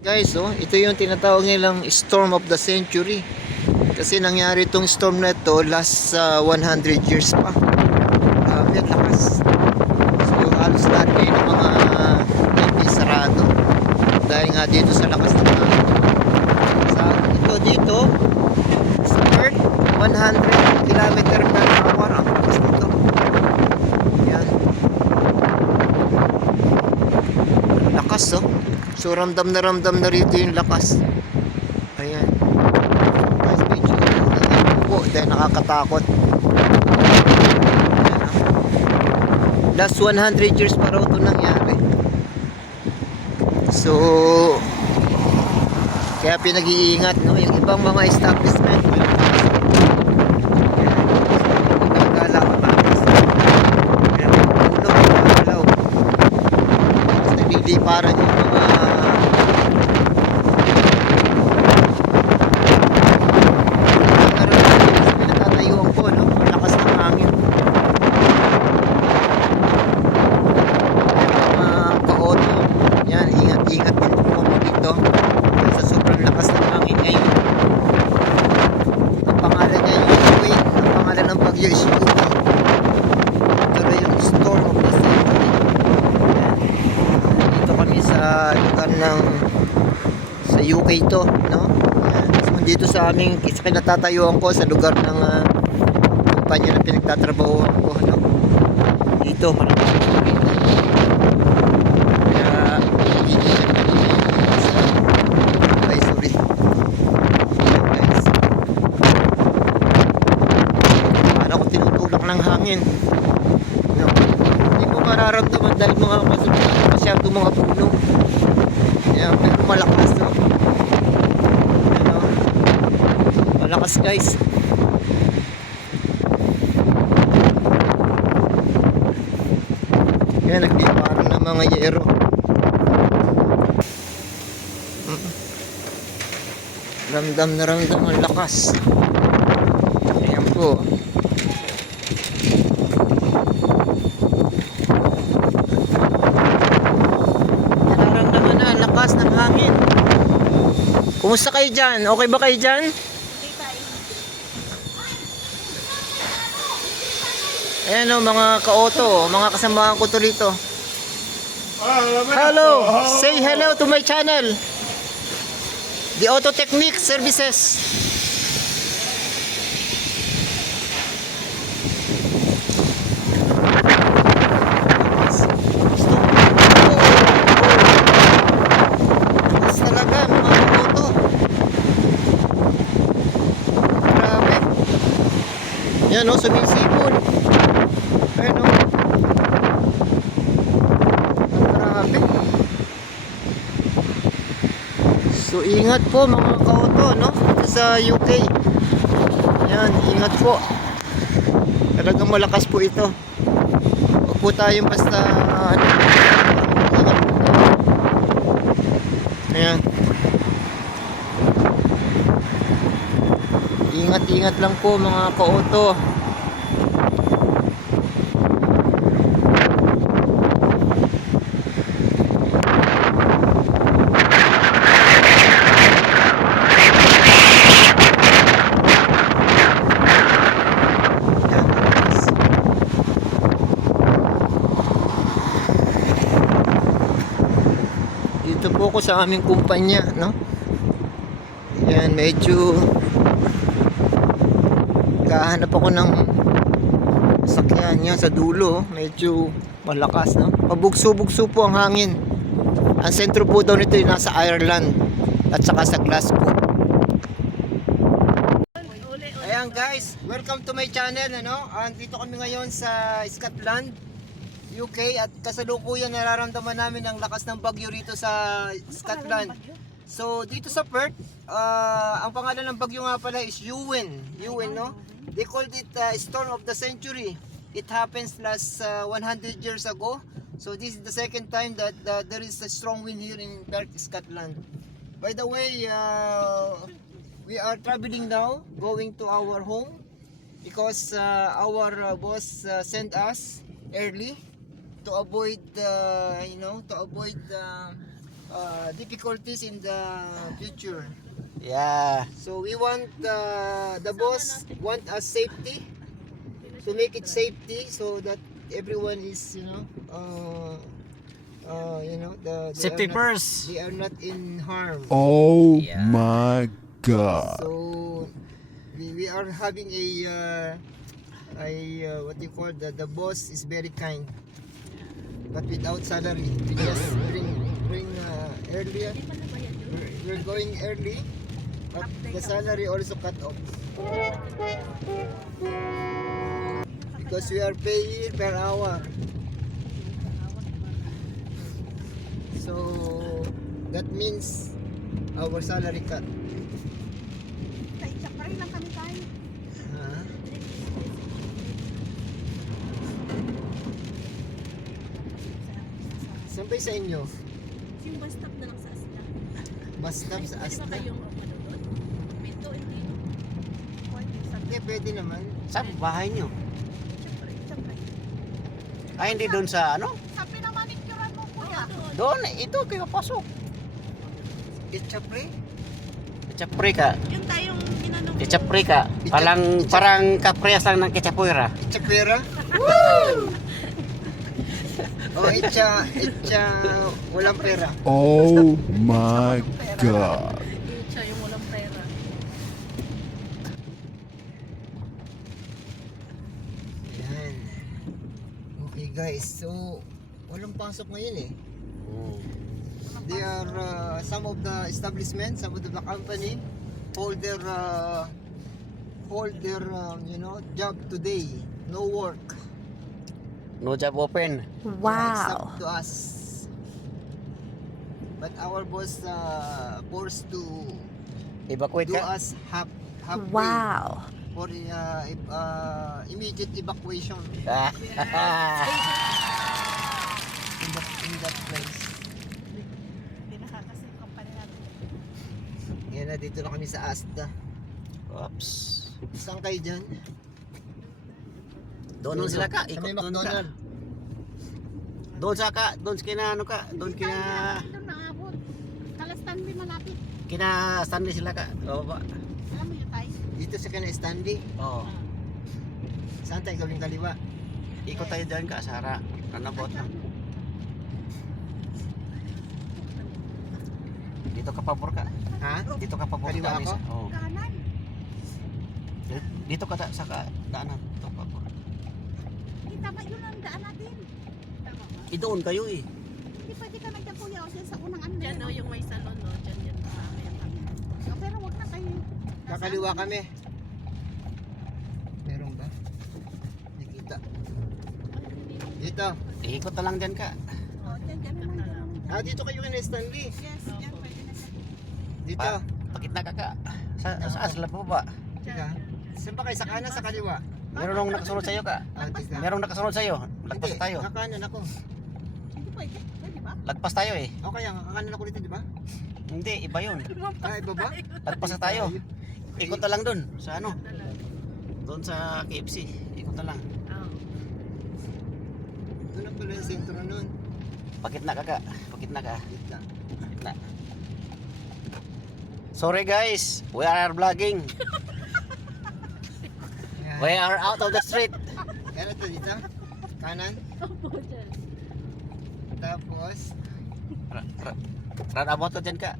Guys, oh, ito yung tinatawag nilang storm of the century. Kasi nangyari itong storm na ito last 100 years pa. Grabe, ang lakas. So halos lahat kayo ng mga TV sarado. Dahil nga dito sa lakas ng hangin. Sa dito, sa Earth, 100 kilometer per hour ang lakas nito. Yan. Ang lakas, oh. So ramdam na rito yung lakas. Ayan. Guys, medyo po dahil nakakatakot. Ayan, last 100 years pa raw ito nangyari. So kaya pinag-iingat, no, yung ibang mga establishment. Nagagala ka pa. Kaya puno ng galaw. Tapos nagliliparan yung mga sa UK to, no? So, dito sa aming kinatatayuan ko sa lugar ng kumpanya na pinagtatrabahuan ko, no? Dito marami kaya advisory. Guys, para ko tinutulak ng hangin, no? Hindi ko mararamdaman dahil masyado mga puno. Yeah, pero malakas, no? Ano? Malakas, guys. Yan, nagdiparang ng mga yero. Ramdam na ramdam ang lakas. Ayan po. Ng hangin. Kumusta kayo dyan? Okay ba kayo dyan? Ayan o, mga ka-auto, mga kasamahan ko to rito. Hello! Say hello to my channel, The Auto Technique Services. Yan o, sumisipon. Ayan o. Grabe. So ingat po mga ka-auto, no? Sa UK. Yan, ingat po. Talagang malakas po ito. Huwag po tayong basta ingat po. Ayan. Ingat-ingat lang po mga ka-auto. Dito po ako sa aming kumpanya, no? Yan, medyo kahanap ako ng sakyan niya sa dulo, medyo malakas, no? Pabugso-bugso po ang hangin. Ang sentro po daw nito ay nasa Ireland at saka sa Glasgow. Ayan guys, welcome to my channel, ano? Dito kami ngayon sa Scotland, UK, at kasalukuyan nararamdaman namin ang lakas ng bagyo rito sa Scotland. So dito sa Perth, ang pangalan ng bagyo nga pala is Ewan, no? They called it storm of the century. It happens last 100 years ago. So this is the second time that there is a strong wind here in Perth, Scotland. By the way, we are traveling now, going to our home because our boss sent us early to avoid difficulties in the future. Yeah. So we want the boss want us safety, to make it safety so that everyone is they Safety are not, first. they are not in harm. Oh Yeah. my god. So we are having what you call the boss is very kind, but without salary. We just bring earlier. We're going early, but the salary also cut off because we are paying per hour. So that means our salary cut. Parin lang kami tayo. Huh? Saan ba sa inyo? Yung bus stop na lang sa Asla. Bus stop sa Pwede ba Asta? kayong ano doon? Pinto, hindi. Pwede, Hindi, pwede naman. Saan bahay nyo? Siyempre. Ay, hindi doon sa ano? Sa pinamanicturean mo, kuya. Doon, ito kayo pasok. Itchapre? Ketchapre ka. Yung tayong ginanong Ketchapre ka. Parang kapriyas lang ng ketchapuera. Itchapera? Oh, itcha, walang pera. Oh my god. siya yung walang pera. Yan. Okay guys, so walang pasok ngayon eh. They are some of the establishments, some of the company hold their job today. No work. No job open. Except to us. But our boss forced to Evacuate do ka. us halfway for immediate evacuation in that place. Hindi nakakasip company natin. Yan na, dito na kami sa Asta. Oops. Saan kayo dyan? Doon sila ka. Sa Ikot may doon ka. McDonald. Doon sa ka. Doon sa kina ano ka. Doon kina Doon naabot. Kalastan din malapit. kina Stanley sila ka. Oo ba? Alam mo yun tayo? Dito sa kana Stanley. Oo. Saan tayo gawing kaliwa? Ikot tayo dyan ka. Sara. Nanabot. Dito ka pabor ka. Ha? Dito ka pabor Kaliwa ka. ako? Oo. Kanan. Dito ka sa daanan. Dito ka pabor. Hindi tama yun ang daan natin. Tama ba? Doon kayo eh. Hindi pwede ka nandiyan kuya o sa unang ano. Diyan yung may salon no, diyan yan sa amin. Pero wag na kayo. Kakaliwa kami. Meron ba? Nakita. Dito. Ikot na lang dyan ka. Oh, dyan naman. Ah, dito kayo kina Stanley. Yes, yan pwede na dyan. Dito. Pakitna ka ka. Sa po ba? Teka. Saan ba kayo? Sa kanan, sa kaliwa? Meron nung nakasunod sa'yo ka. Ah, teka. Merong nakasunod sa'yo. Lagpas Hindi, tayo. kakanan ako. Hindi pwede. Pwede ba? Lagpas tayo eh. O kaya, kakanan ako dito, di ba? Hindi, iba yun. Ah, iba ba? Lagpas na tayo. Ikot na lang dun. Sa ano? Doon sa KFC. Ikot na lang. Doon na pala yung sentro nun. Pakitna ka ka. Pakitna ka. Gitna. Pakitna. Sorry guys. We are vlogging. Yan. We are out of the street. Yan ito dito. Kanan. Tapos, Runabout na dyan ka.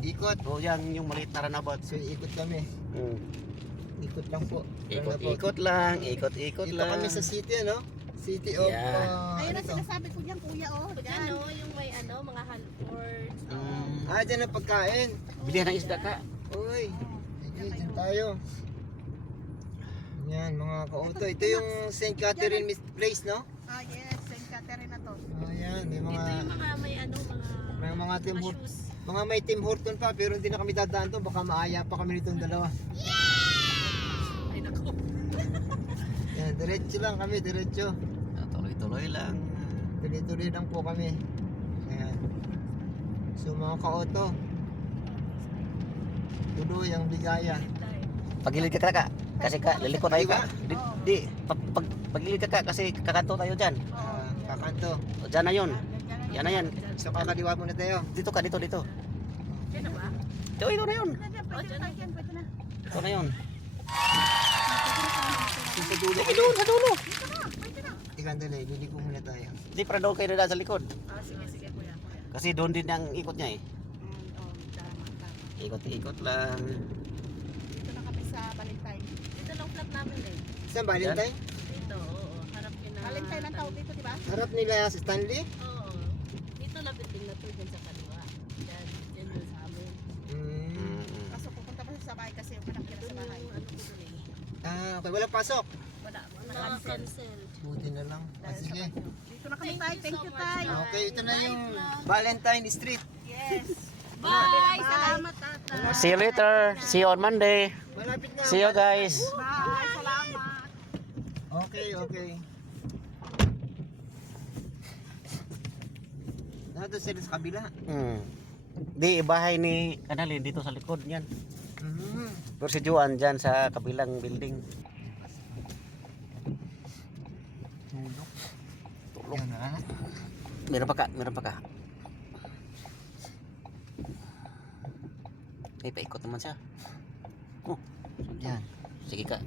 ikot. O yan yung maliit na runabout. So, ikot kami. Hmm. Ikot lang po. Ikot-ikot lang. Ikot-ikot Dito lang. kami sa city, ano? City of, Yeah. Ayun ano ang to? sinasabi ko dyan kuya oh. Diyan Dyan. no, yung may ano, mga Halfords. Ah, dyan ang pagkain. Bilihan ng isda ka. Uy, sige, dyan tayo. Yan, mga ka-auto. Ito yung St. Catherine Place, no? Ah yes, St. Catherine na to. Oh, yan, may Ito yung mga may ano, mga Tim mga Hortons. shoes. Mga may Tim Horton pa, pero hindi na kami dadaan doon. Baka maaya pa kami nitong dalawa. Ay naku. Yan, diretso lang kami, diretso. Tuloy-tuloy lang. Tuloy-tuloy lang po kami. Ayan. So mga ka-auto, tuloy ang ligaya. Pagilid ka ka. Kasi ka, liliko tayo ka. Pagilid ka kasi kakanto tayo dyan. Kakanto. O dyan na yun. Dyan na Yan na yan. So kakaliwa muna tayo. Dito ka, dito. Yan na ba? Ito na yun. Pwede na yan, pwede na. Ito na yun. Sa dulo. Sige doon, sa dulo. Ikaw dali, liliko muna tayo. Hindi, para doon kayo na sa likod. Ah, sige kuya. Kasi doon din ang ikot niya eh. Oh, tama. Ikot-ikot lang. Dito na kami sa Valentine. Ito lang flat namin eh. Saan Valentine? Dito, oo. Harap kina... Valentine ang tawag dito, di ba? Harap nila si Stanley? Oo. Dito lapit din na to dyan sa kaliwa. Yan yun sa amin. Mm. Kaso pupunta pa siya sa bahay kasi yung anak nila sa bahay. Ano ko dun eh. Ah, okay. Walang pasok. Wala, Na-cancel. Buti na lang. Ah, sige. Dito na kami tayo. Thank you, tayo. Okay, ito na yung Valentine Street. Yes. Bye! Salamat tata. See you later. See you on Monday. Malapit na. See you guys. Bye. Salamat. Okay. Nandun sila sa kabila. Di, bahay ni Annalyn dito sa likod yan. Mm. Pero si Juan dyan sa kabilang building. Tulog. Yan na. Meron pa ka. Eh, paikot naman siya. Oh, Yan. sige ka.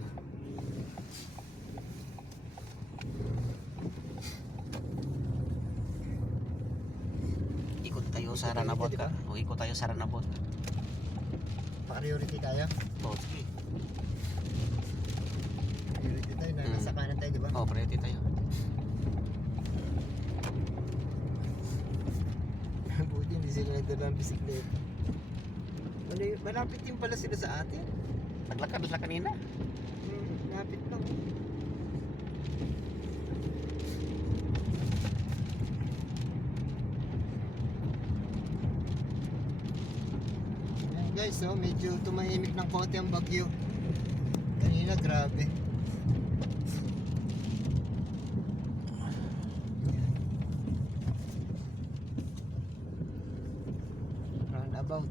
Ikot tayo sa Ranabot ka. O, ikot tayo sa Ranabot. Pa-priority tayo. Oh, sige. Priority tayo na nasa kanan tayo, di ba? Oh, priority tayo. Buti hindi sila nagdala ng bisikleta. Malapit din pala sila sa atin. Naglakad sila kanina. Malapit lang. Yan guys, oh, medyo tumahimik ng konti ang bagyo. Kanina grabe. Yan. Roundabout.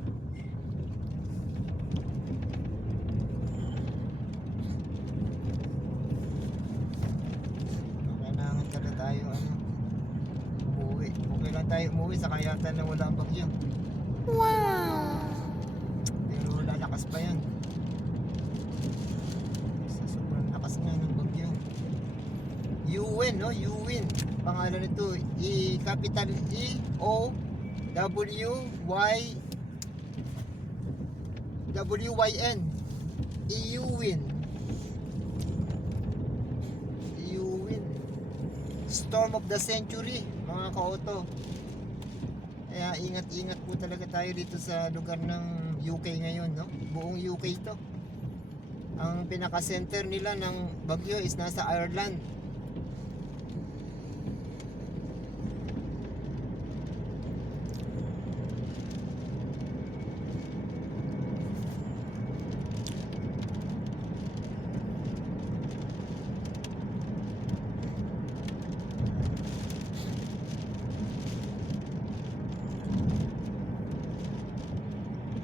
Kailangan talaga tayo umuwi. Okay lang tayo umuwi sa kayatan na wala ang bagyo. Pero lalakas pa yan. Sa sobrang lakas nga ng bagyo. Uwin, no? Uwin. Pangalan nito, capital E-O-W-Y-N. Uwin. Uwin. Storm of the century, mga ka-auto. Kaya ingat-ingat po talaga tayo dito sa lugar ng UK ngayon, no? Buong UK to. Ang pinaka-center nila ng bagyo is nasa Ireland.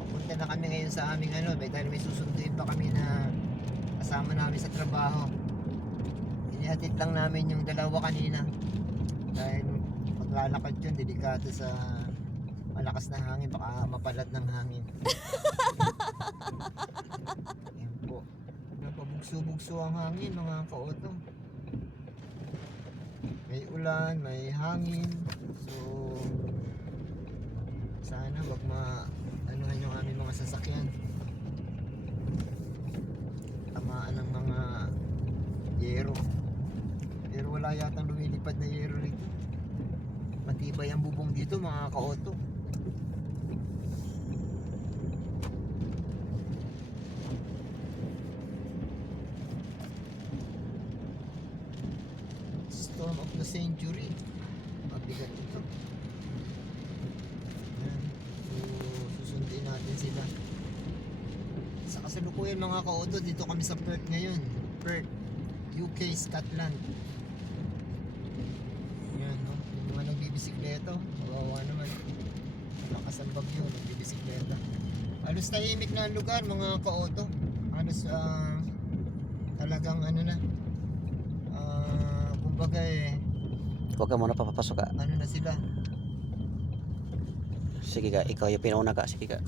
Punta na kami ngayon sa aming dahil may susunduin pa kami na kasama namin sa trabaho. Inihatid lang namin yung dalawa kanina. Dahil maglalakad yun, delikado sa malakas na hangin, baka mapalad ng hangin. Yan po. Napabugso-bugso ang hangin, mga ka-auto. May ulan, may hangin. So sana wag anuhan yung aming mga sasakyan. Tamaan ng mga yero. Pero wala yatang lumilipad na yero rito. Matibay ang bubong dito, mga ka-auto. Storm of the century. Mabigat ito. Yan. So, susundin natin sila. Sa kasalukuyan, mga ka-auto, dito kami sa Perth ngayon. Perth, UK, Scotland. Yan, no? Yung mga nagbibisikleta, kawawa naman. Lakas ang bagyo, nagbibisikleta. Halos tahimik na ang lugar, mga ka-auto. Halos talagang kumbaga Huwag ka muna papapasok ka. na sila, Sige ka, ikaw yung pinauna ka. Sige ka.